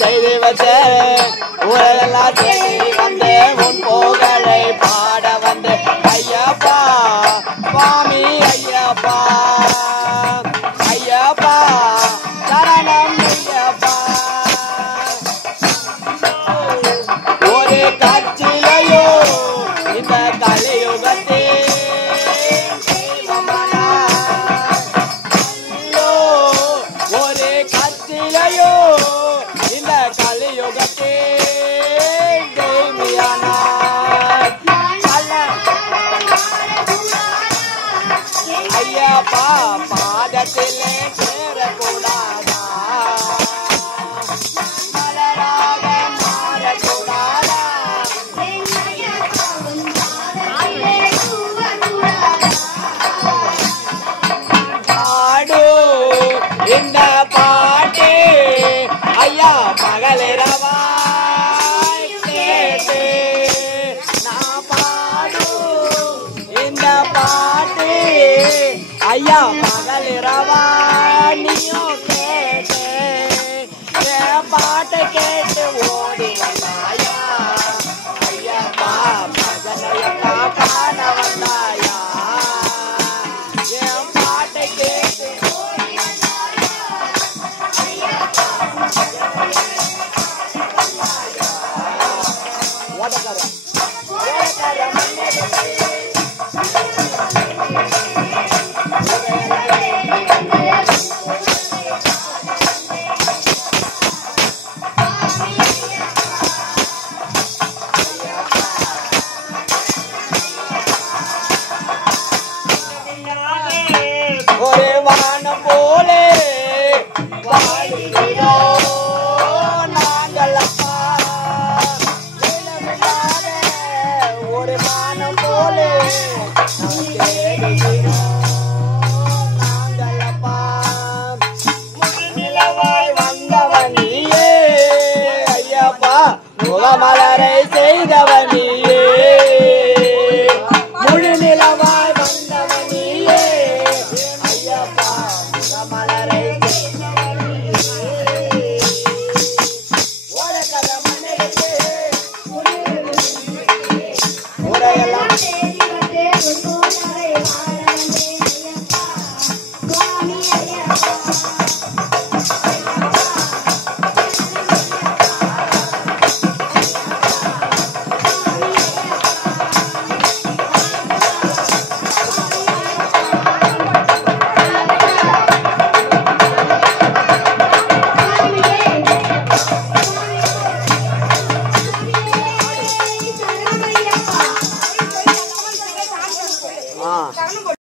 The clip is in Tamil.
செய்து வச்ச ஊரெல்லாம் தேடி வந்து உன் புகழை பாட வந்து ஐயப்பா சுவாமி ஐயப்பா ஐயப்பா சரணம் ஐயப்பா ஒரு கட்சியிலையோ இந்த கலியுகத்தே ஒரு கட்சியிலையோ இந்த கலியுகத்தே தேவியானா ஐயப்பா பாதத்திலே சேரக்கூடாதா மலராக மாறக்கூடாதா பாடு இந்த பாட்டு ஐயா மகளிரவா கேட்டு நான் பாடு இந்த பாட்டு ஐயா மகளிரவா நீயும் கேட்டு பாட்டை கேட்டு ஓடி வந்தாயா ஐயப்பா பஜனையப்பா பாட வந்தாயா என் பாட்டை கேட்டு ஒரு வானம் போலே வாழ்கிறோம் நாங்கள் அப்பா ஒரு வானம் போலே நாங்கள் அப்பா நிலவாய் வந்தவன் நீயே ஐயப்பா முகமலரை செய்தவன்